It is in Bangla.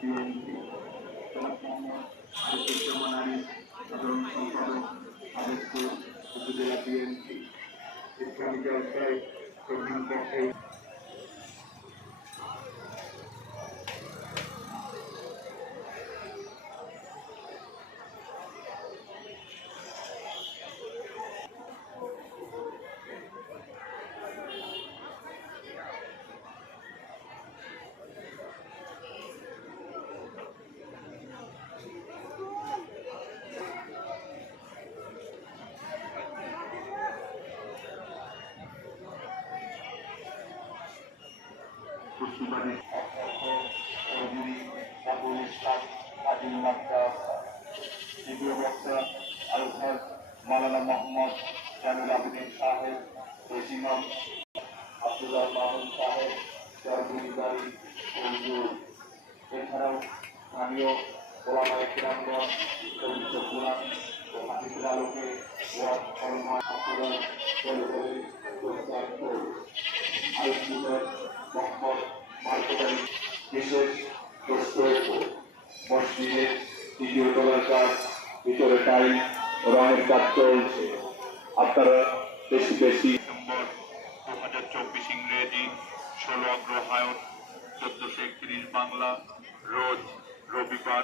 বিএনপি আরিফুজ্জামান আরিফ সাধারণ সম্পাদক আদিত্যপুর উপজেলা বিএনপি ইসলামী জলসায় প্রধান পক্ষে কুর্সিবাদী চৌধুরী আবুল ইসলাম আজিম আব্বাস দ্বিতীয় বক্তা আলহাজ মাওলানা মোহাম্মদ জানুল আবেদিন সাহেব প্রেসিডেন্ট আব্দুল্লাহ মামুন সাহেব চৌধুরী বাড়ি হুজুর এছাড়াও স্থানীয় ওলামায়ে কিরামগণ পবিত্র কোরআন ও হাদিসের আলোকে ওয়াজ ফরমান আপনারা চলে চলে প্রস্তাব আলোচনার মোহাম্মদ মার্কেটারি বিশেষ প্রস্তুত মসজিদের তৃতীয় তলার কাজ ভিতরে টাইল রঙের কাজ চলছে। আপনারা বেশি বেশি ডিসেম্বর 2024 ইংরেজি 16 অগ্রহায়ণ 1431 বাংলা রোজ রবিবার